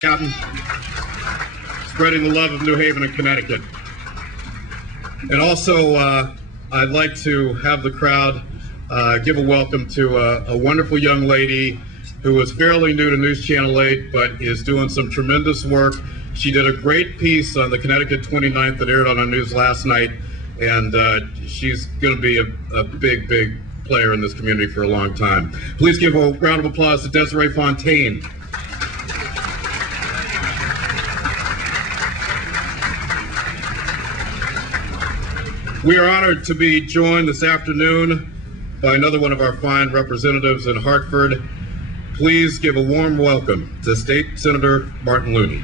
Captain, spreading the love of New Haven and Connecticut. And also, I'd like to have the crowd give a welcome to a wonderful young lady who is fairly new to News Channel 8, but is doing some tremendous work. She did a great piece on the Connecticut 29th that aired on our news last night, and she's going to be a big, big player in this community for a long time. Please give a round of applause to Desiree Fontaine. We are honored to be joined this afternoon by another one of our fine representatives in Hartford. Please give a warm welcome to State Senator Martin Looney.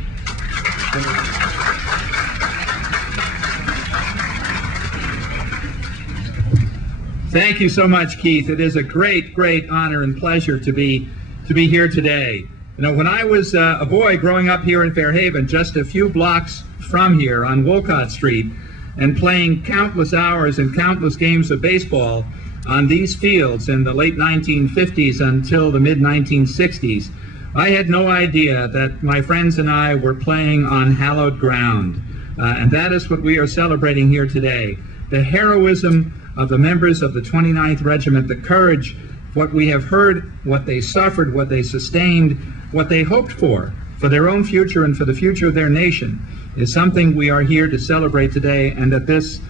Thank you so much, Keith. It is a great, great honor and pleasure to be here today. You know, when I was a boy growing up here in Fairhaven, just a few blocks from here on Wolcott Street, and playing countless hours and countless games of baseball on these fields in the late 1950s until the mid-1960s, I had no idea that my friends and I were playing on hallowed ground. And that is what we are celebrating here today. The heroism of the members of the 29th Regiment, the courage, what we have heard, what they suffered, what they sustained, what they hoped for their own future and for the future of their nation, is something we are here to celebrate today, and that this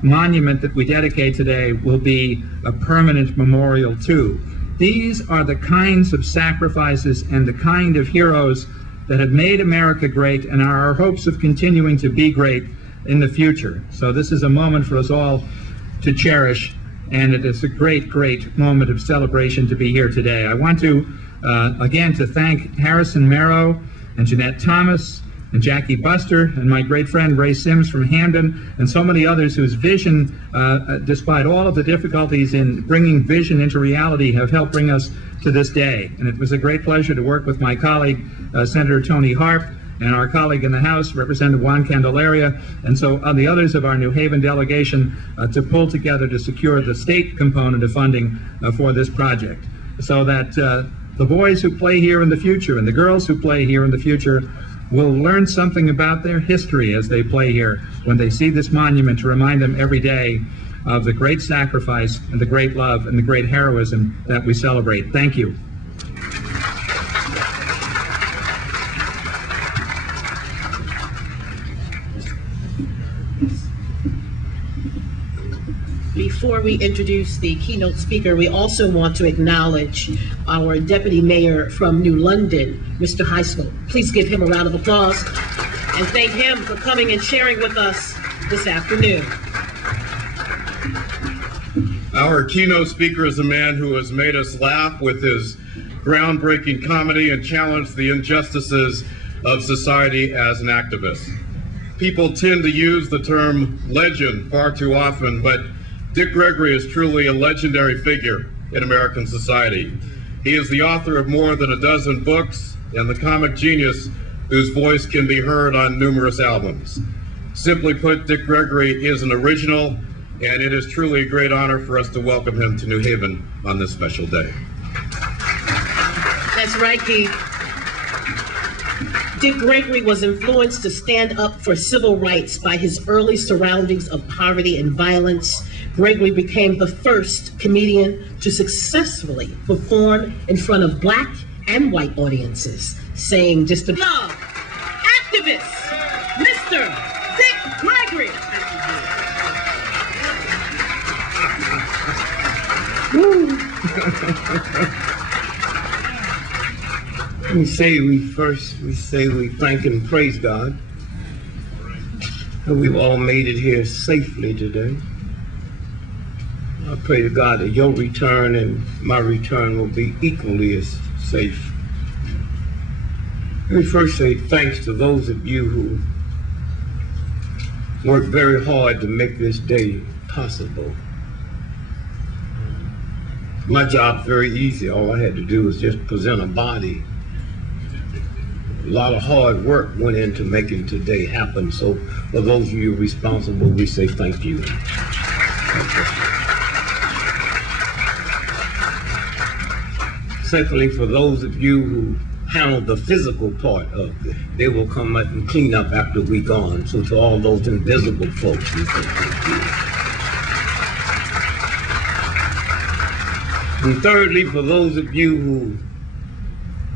monument that we dedicate today will be a permanent memorial to. These are the kinds of sacrifices and the kind of heroes that have made America great and are our hopes of continuing to be great in the future. So this is a moment for us all to cherish, and it is a great, great moment of celebration to be here today. I want to, again, to thank Harrison Merrow and Jeanette Thomas and Jackie Buster and my great friend Ray Sims from Hamden, and so many others whose vision, despite all of the difficulties in bringing vision into reality, have helped bring us to this day. And it was a great pleasure to work with my colleague, Senator Tony Harp, and our colleague in the House, Representative Juan Candelaria, and so on the others of our New Haven delegation, to pull together to secure the state component of funding for this project, so that the boys who play here in the future and the girls who play here in the future will learn something about their history as they play here when they see this monument, to remind them every day of the great sacrifice and the great love and the great heroism that we celebrate. Thank you. Before we introduce the keynote speaker, we also want to acknowledge our Deputy Mayor from New London, Mr. Heisel. Please give him a round of applause and thank him for coming and sharing with us this afternoon. Our keynote speaker is a man who has made us laugh with his groundbreaking comedy and challenged the injustices of society as an activist. People tend to use the term legend far too often, but Dick Gregory is truly a legendary figure in American society. He is the author of more than a dozen books and the comic genius whose voice can be heard on numerous albums. Simply put, Dick Gregory is an original, and it is truly a great honor for us to welcome him to New Haven on this special day. That's right, Keith. Dick Gregory was influenced to stand up for civil rights by his early surroundings of poverty and violence. Gregory became the first comedian to successfully perform in front of black and white audiences, saying just a love, activist, Mr. Dick Gregory. We say we thank and praise God that we've all made it here safely today. I pray to God that your return and my return will be equally as safe. Let me first say thanks to those of you who worked very hard to make this day possible. My job's very easy. All I had to do was just present a body. A lot of hard work went into making today happen. So for those of you responsible, we say thank you. Secondly, for those of you who handle the physical part of it. They will come up and clean up after we're gone. So to all those invisible folks, we say thank you. And thirdly, for those of you who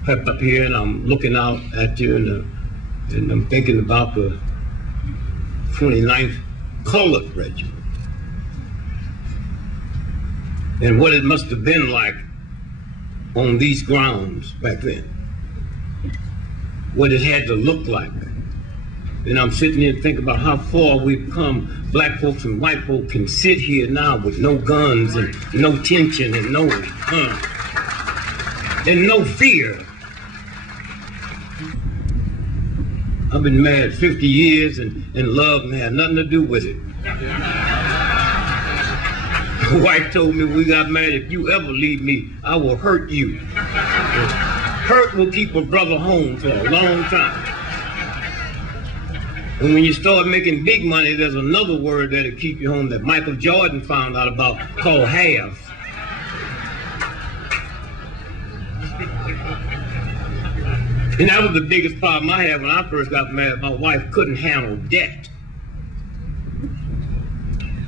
have up here, and I'm looking out at you, and I'm thinking about the 29th Colored Regiment, and what it must have been like on these grounds back then, what it had to look like. And I'm sitting here and thinking about how far we've come. Black folks and white folks can sit here now with no guns and no tension and no fear. I've been married 50 years and love had nothing to do with it. My wife told me when we got married, if you ever leave me, I will hurt you. Hurt will keep a brother home for a long time. And when you start making big money, there's another word that'll keep you home that Michael Jordan found out about called half. And that was the biggest problem I had when I first got married. My wife couldn't handle debt.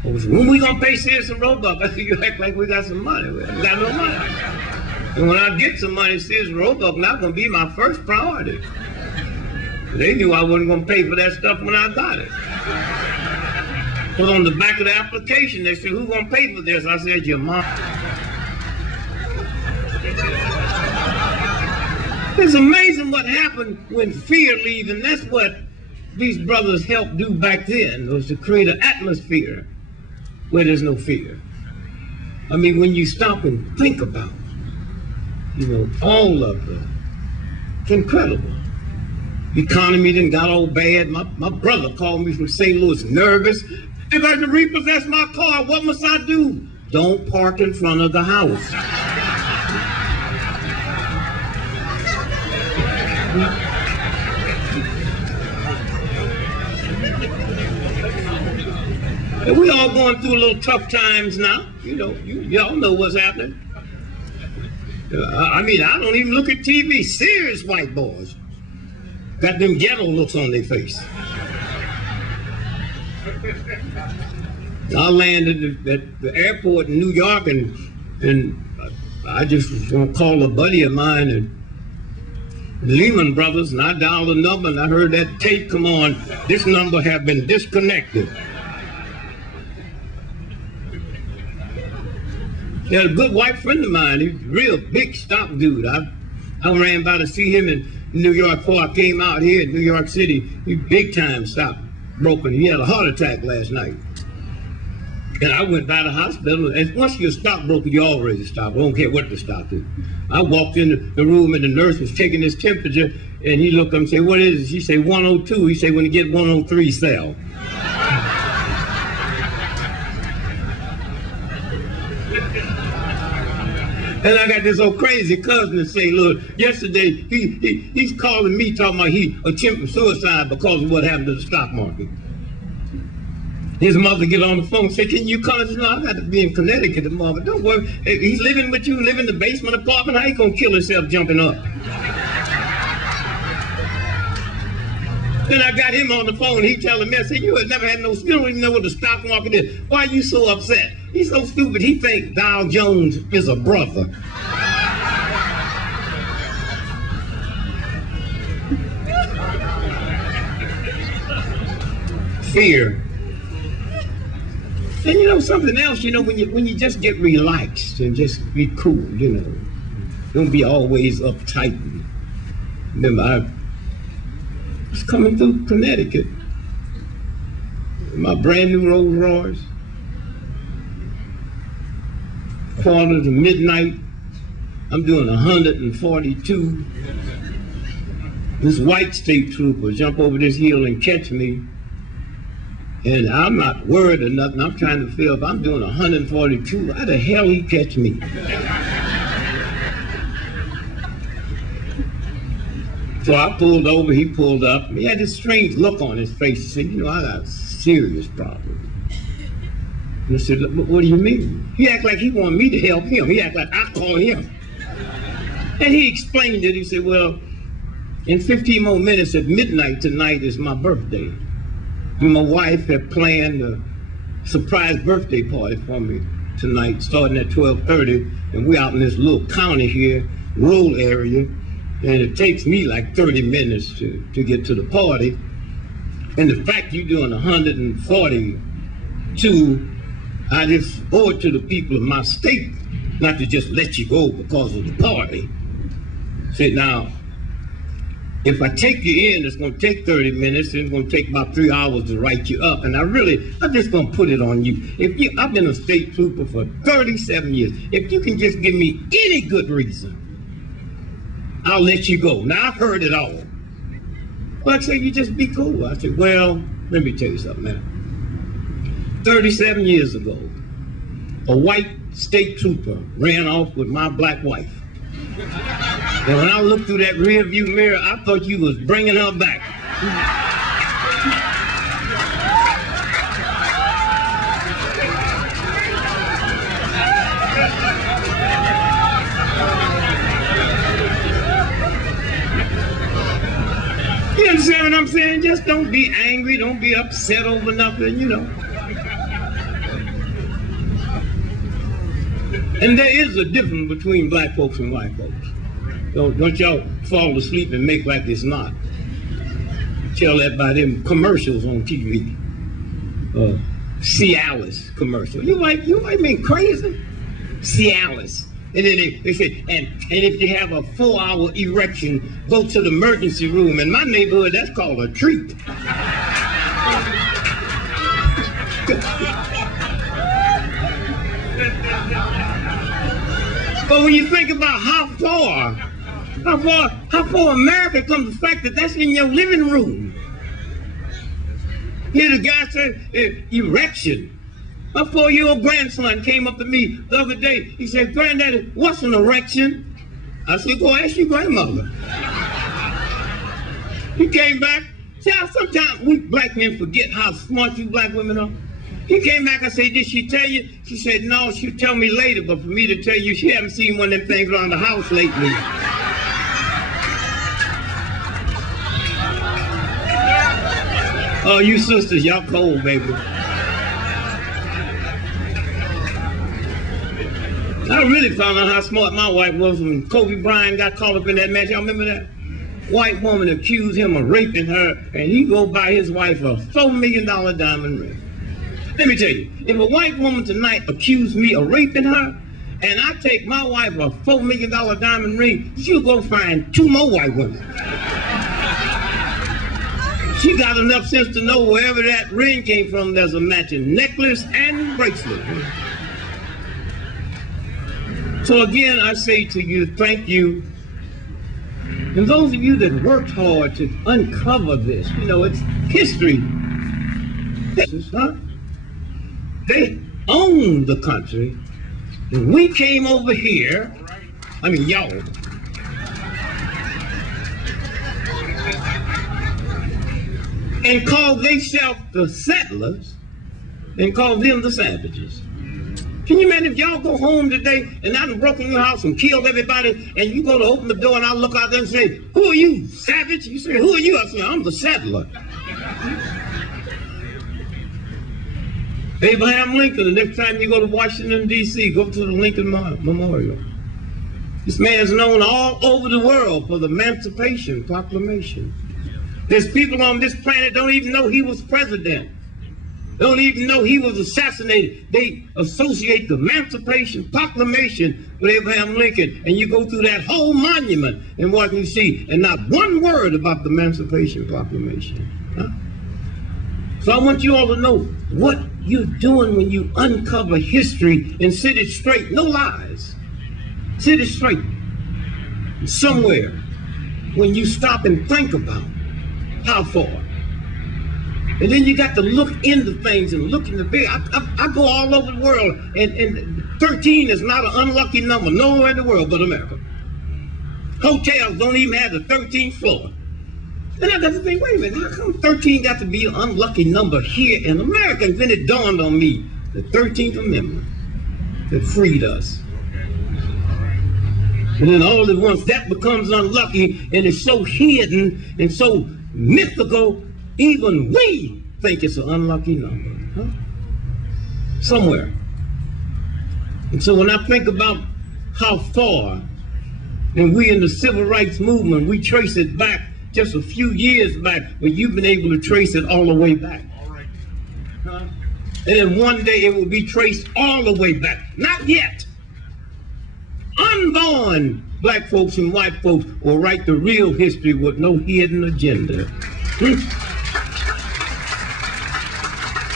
I was, when we gonna pay Sears and Roebuck? I said, you act like we got some money. We ain't got no money. And when I get some money, Sears and Roebuck not gonna be my first priority. They knew I wasn't gonna pay for that stuff when I got it. But on the back of the application, they said, who's gonna pay for this? I said, your mom. It's amazing what happened when fear leaves, and that's what these brothers helped do back then, was to create an atmosphere where there's no fear. I mean, when you stop and think about, all of it, it's incredible. The economy done got all bad. My brother called me from St. Louis, nervous. If I can repossess my car, what must I do? Don't park in front of the house. And we all going through a little tough times now. Y'all know what's happening. I mean, I don't even look at TV. Serious white boys got them ghetto looks on their face. I landed at the airport in New York, and I just was going to call a buddy of mine, and Lehman Brothers, and I dialed a number, and I heard that tape come on. This number had been disconnected. There's a good white friend of mine. He's a real big stock dude. I ran by to see him in New York before I came out here in New York City. He's big time stock broker. He had a heart attack last night. And I went by the hospital, and once you're a stockbroker, you already stop. I don't care what the stock is. I walked in the room, and the nurse was taking his temperature, and he looked up and said, what is it? She said, 102. He said, when you get 103, sell. And I got this old crazy cousin in St. Louis. Yesterday, he's calling me, talking about he attempted suicide because of what happened to the stock market. His mother get on the phone and say, can you come? I said, no, I got to be in Connecticut tomorrow. But don't worry, he's living with you, live in the basement apartment. How he gonna kill himself jumping up? Then I got him on the phone, he telling me, I said, you never had no, you don't even know what the stock market is. Why are you so upset? He's so stupid, he thinks Dow Jones is a brother. Fear. And something else, when you just get relaxed and just be cool, don't be always uptight. Remember, I was coming through Connecticut in my brand new Rolls Royce, quarter to midnight, I'm doing 142. This white state trooper jump over this hill and catch me. And I'm not worried or nothing. I'm trying to feel if I'm doing 142, how the hell he catch me? So I pulled over, he pulled up. He had this strange look on his face. He said, I got a serious problem. And I said, what do you mean? He act like he wanted me to help him. He act like I call him. And he explained it. He said, well, In 15 more minutes at midnight tonight is my birthday. And my wife had planned a surprise birthday party for me tonight, starting at 12:30, and we're out in this little county here, rural area, and it takes me like 30 minutes to get to the party. And the fact you're doing 142, I just owe it to the people of my state not to just let you go because of the party. Said, now, if I take you in, it's going to take 30 minutes, and it's going to take about 3 hours to write you up. And I'm just going to put it on you. I've been a state trooper for 37 years. If you can just give me any good reason, I'll let you go. Now, I've heard it all. Well, I said, you just be cool. I said, well, let me tell you something, man. 37 years ago, a white state trooper ran off with my black wife. And when I looked through that rear view mirror, I thought you was bringing her back. You understand what I'm saying? Just don't be angry, don't be upset over nothing, you know. And there is a difference between black folks and white folks. Don't y'all fall asleep and make like it's not. Tell that by them commercials on TV. Cialis commercial. You might mean crazy? Cialis. And then they say, and if you have a 4-hour erection, go to the emergency room. In my neighborhood, that's called a treat. But when you think about how far America comes, the fact that that's in your living room. Here the guy said, erection. My 4-year-old grandson came up to me the other day. He said, Granddaddy, what's an erection? I said, go ask your grandmother. He came back. See, sometimes we black men forget how smart you black women are. He came back, I said, did she tell you? She said, no, she'll tell me later, but for me to tell you, she haven't seen one of them things around the house lately. Oh, you sisters, y'all cold, baby. I really found out how smart my wife was when Kobe Bryant got caught up in that match. Y'all remember that? White woman accused him of raping her, and he go buy his wife a $4 million diamond ring. Let me tell you, if a white woman tonight accused me of raping her, and I take my wife a $4 million diamond ring, she'll go find 2 more white women. She got enough sense to know wherever that ring came from, there's a matching necklace and bracelet. So again, I say to you, thank you. And those of you that worked hard to uncover this, you know, it's history. Huh? They owned the country. And we came over here, I mean, y'all. And called themselves the settlers and called them the savages. Can you imagine if y'all go home today and I done broke in your house and killed everybody, and you go to open the door and I look out there and say, who are you, savage? You say, who are you? I say, I'm the settler. Abraham Lincoln, the next time you go to Washington, D.C., go to the Lincoln Memorial. This man's known all over the world for the Emancipation Proclamation. There's people on this planet don't even know he was president. Don't even know he was assassinated. They associate the Emancipation Proclamation with Abraham Lincoln. And you go through that whole monument and what you see, and not one word about the Emancipation Proclamation. Huh? So I want you all to know what you're doing when you uncover history and sit it straight. No lies. Sit it straight. Somewhere when you stop and think about how far. And then you got to look into things and look in the big. I go all over the world, and 13 is not an unlucky number nowhere in the world but America. Hotels don't even have the 13th floor. And I got to think, wait a minute, how come 13 got to be an unlucky number here in America? And then it dawned on me, the 13th Amendment that freed us. And then all at once that becomes unlucky, and it's so hidden and so mythical, even we think it's an unlucky number. Huh? Somewhere. And so when I think about how far, and we in the civil rights movement, we trace it back just a few years back, but you've been able to trace it all the way back. All right. Huh? And then one day it will be traced all the way back. Not yet. Unborn black folks and white folks will write the real history with no hidden agenda.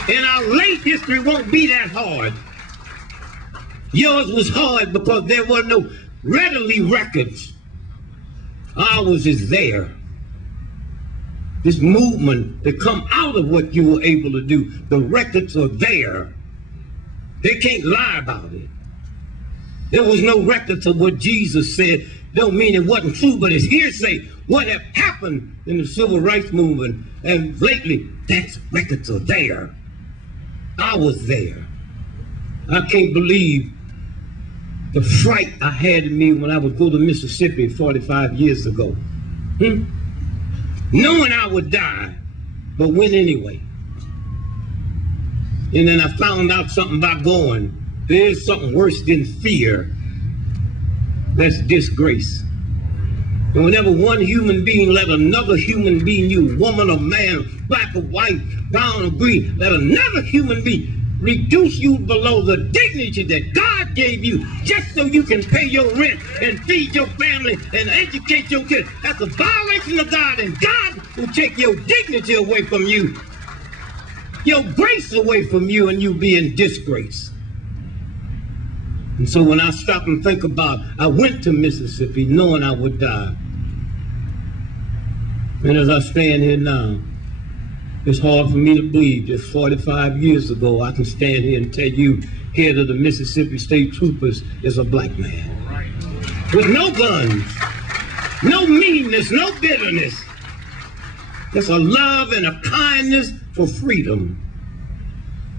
And our late history won't be that hard. Yours was hard because there were no readily records. Ours is there. This movement that come out of what you were able to do, the records are there. They can't lie about it. There was no records of what Jesus said. Don't mean it wasn't true, but it's hearsay. What have happened in the civil rights movement and lately, that's records are there. I was there. I can't believe the fright I had in me when I would go to Mississippi 45 years ago. Knowing I would die, but went anyway. And then I found out something about going. There's something worse than fear. That's disgrace. And whenever one human being let another human being, you woman or man, black or white, brown or green, let another human being reduce you below the dignity that God gave you just so you can pay your rent and feed your family and educate your kids. That's a violation of God, and God will take your dignity away from you, your grace away from you, and you be in disgrace. And so when I stop and think about, I went to Mississippi knowing I would die. And as I stand here now, it's hard for me to believe just 45 years ago I can stand here and tell you head of the Mississippi State Troopers is a black man. With no guns, no meanness, no bitterness. Just a love and a kindness for freedom.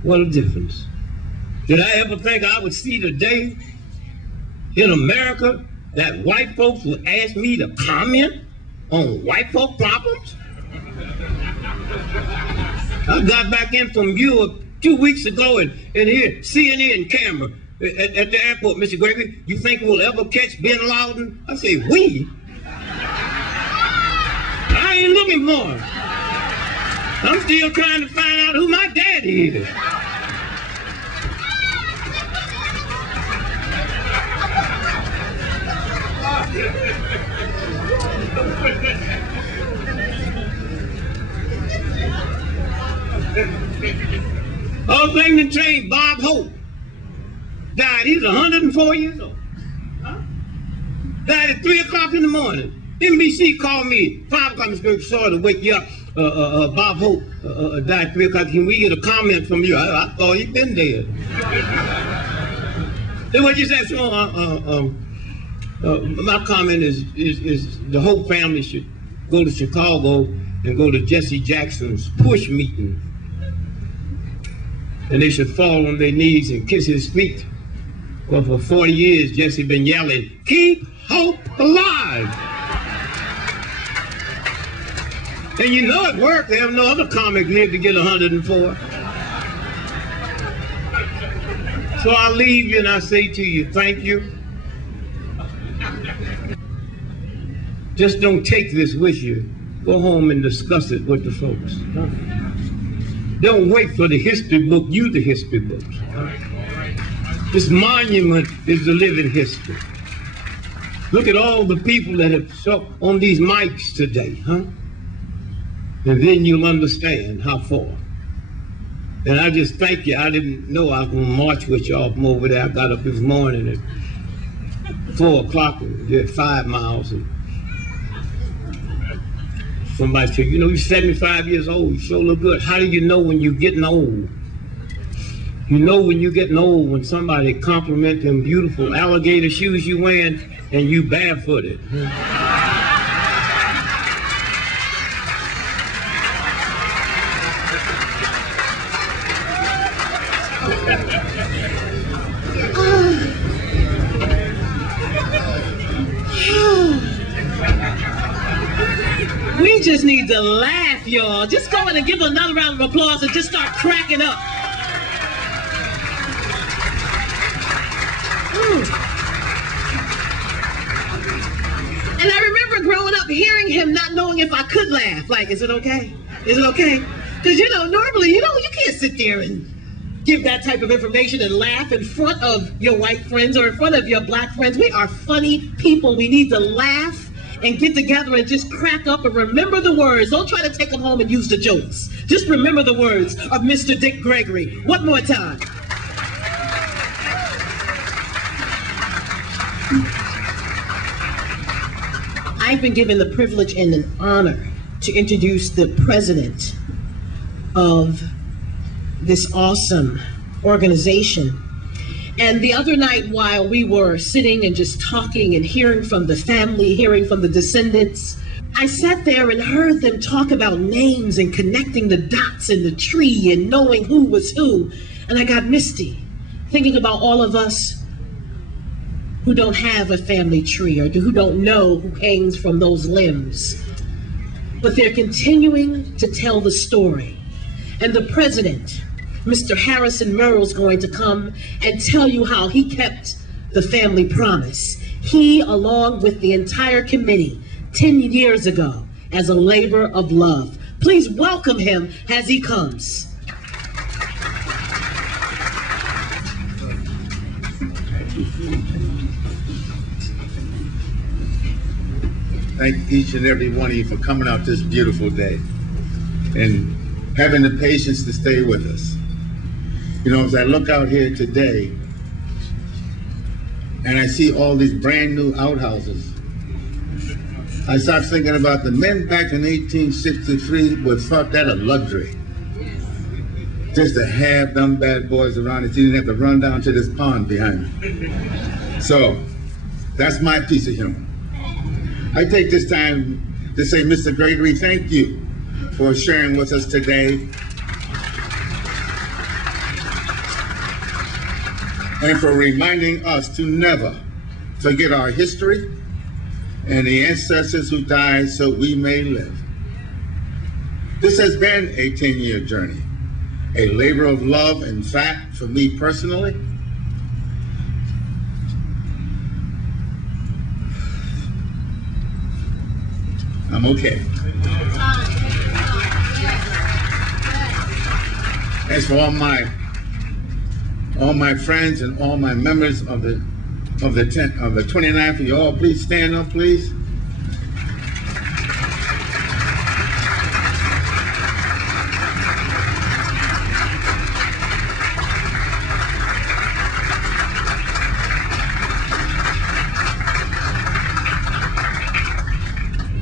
What a difference. Did I ever think I would see the day in America that white folks would ask me to comment on white folk problems? I got back in from Europe 2 weeks ago and here, CNN camera at the airport, Mr. Gregory, you think we'll ever catch Bin Laden? I say, we? I ain't looking for him. I'm still trying to find out who my daddy is. All things that changed. Bob Hope died. He was 104 years old. Huh? Died at 3 o'clock in the morning. NBC called me 5 o'clock. Mr. Gregory, sorry to wake you up. Bob Hope died at 3 o'clock. Can we get a comment from you? I thought he'd been dead. Then what you said, so, my comment is the Hope family should go to Chicago and go to Jesse Jackson's push meeting. And they should fall on their knees and kiss his feet. Well, for 40 years, Jesse been yelling, keep hope alive. And you know it worked. They have no other comic lived to get 104. So I leave you and I say to you, thank you. Just don't take this with you. Go home and discuss it with the folks. Don't wait for the history book. You the history books. This monument is the living history. Look at all the people that have shown on these mics today, huh? And then you'll understand how far. And I just thank you. I didn't know I was going to march with y'all from over there. I got up this morning at 4 o'clock and did 5 miles. And somebody said, you know, you're 75 years old, you sure look good. How do you know when you're getting old? You know when you're getting old when somebody compliment them beautiful alligator shoes you wearing and you barefooted. just need to laugh, y'all. Just go in and give another round of applause and just start cracking up. And I remember growing up hearing him not knowing if I could laugh. Like, is it okay? Is it okay? Because, you know, normally, you can't sit there and give that type of information and laugh in front of your white friends or in front of your black friends. We are funny people. We need to laugh and get together and just crack up and remember the words. Don't try to take them home and use the jokes. Just remember the words of Mr. Dick Gregory. One more time. I've been given the privilege and an honor to introduce the president of this awesome organization. And the other night, while we were sitting and just talking and hearing from the family, hearing from the descendants, I sat there and heard them talk about names and connecting the dots in the tree and knowing who was who. And I got misty, thinking about all of us who don't have a family tree or who don't know who hangs from those limbs. But they're continuing to tell the story. And the president, Mr. Harrison Merrill's going to come and tell you how he kept the family promise. He, along with the entire committee, 10 years ago, as a labor of love. Please welcome him as he comes. Thank each and every one of you for coming out this beautiful day and having the patience to stay with us. You know, as I look out here today and I see all these brand new outhouses, I start thinking about the men back in 1863 would thought that a luxury. Just to have them bad boys around it, you didn't have to run down to this pond behind me. So, that's my piece of humor. I take this time to say, Mr. Gregory, thank you for sharing with us today. And for reminding us to never forget our history and the ancestors who died so we may live. This has been a 10-year journey, a labor of love. In fact, for me personally, I'm okay. As for all my friends and all my members of the 29th, you all please stand up, please.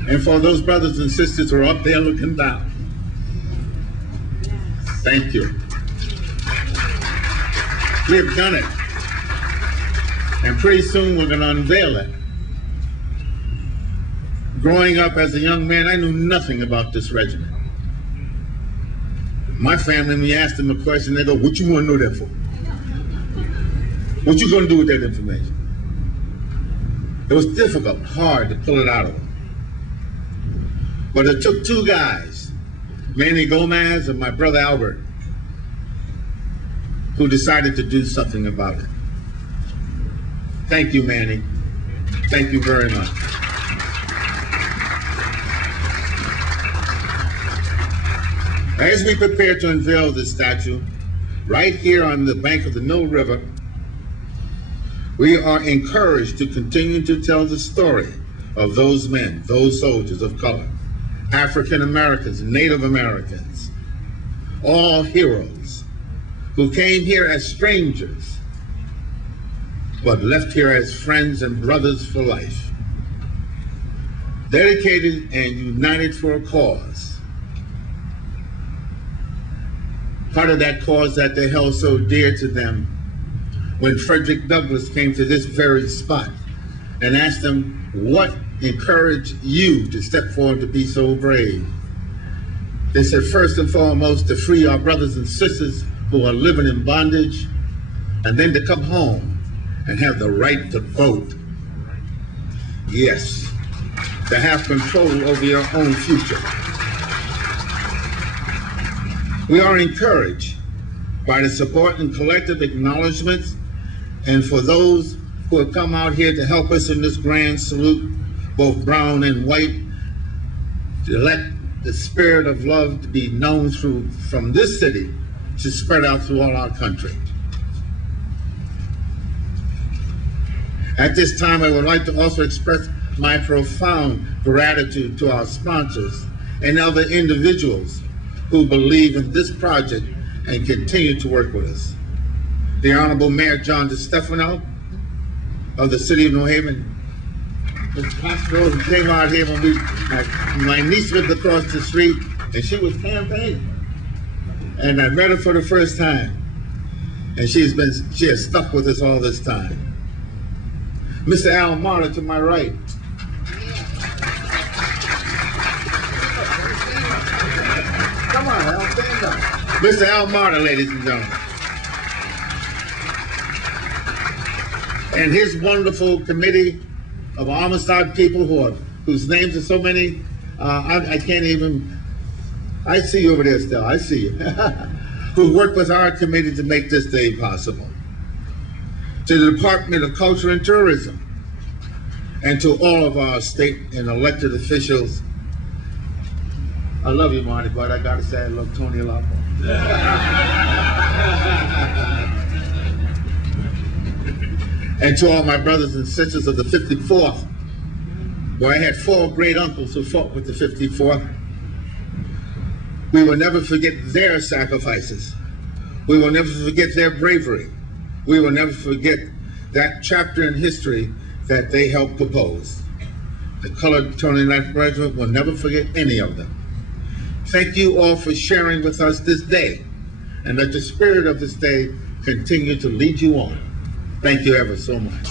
And for those brothers and sisters who are up there looking down, thank you. We have done it. And pretty soon we're going to unveil it. Growing up as a young man, I knew nothing about this regiment. My family, when you ask them a question, they go, what you want to know that for? What you going to do with that information? It was difficult, hard to pull it out of them. But it took two guys, Manny Gomez and my brother Albert, who decided to do something about it. Thank you, Manny. Thank you very much. As we prepare to unveil this statue, right here on the bank of the Mill River, we are encouraged to continue to tell the story of those men, those soldiers of color, African Americans, Native Americans, all heroes who came here as strangers, but left here as friends and brothers for life, dedicated and united for a cause. Part of that cause that they held so dear to them when Frederick Douglass came to this very spot and asked them, what encouraged you to step forward to be so brave? They said, first and foremost, to free our brothers and sisters who are living in bondage, and then to come home and have the right to vote. Yes. to have control over your own future. We are encouraged by the support and collective acknowledgments, and for those who have come out here to help us in this grand salute, both brown and white, to let the spirit of love be known from this city to spread out through all our country. At this time, I would like to also express my profound gratitude to our sponsors and other individuals who believe in this project and continue to work with us. The Honorable Mayor John DeStefano of the City of New Haven. Mr. Castro came out here when my niece lived across the street and she was campaigning. And I met her for the first time. And she has stuck with us all this time. Mr. Al Marta to my right. Come on, Al, stand up. Mr. Al Marta, ladies and gentlemen. And his wonderful committee of Amistad people whose names are so many, I can't even, I see you over there still, I see you, who worked with our committee to make this day possible. To the Department of Culture and Tourism, and to all of our state and elected officials. I love you, Marty, but I gotta say I love Tony a lot more. And to all my brothers and sisters of the 54th, where I had 4 great uncles who fought with the 54th. We will never forget their sacrifices. We will never forget their bravery. We will never forget that chapter in history that they helped propose. The Colored Tony Knight Regiment will never forget any of them. Thank you all for sharing with us this day, and let the spirit of this day continue to lead you on. Thank you ever so much.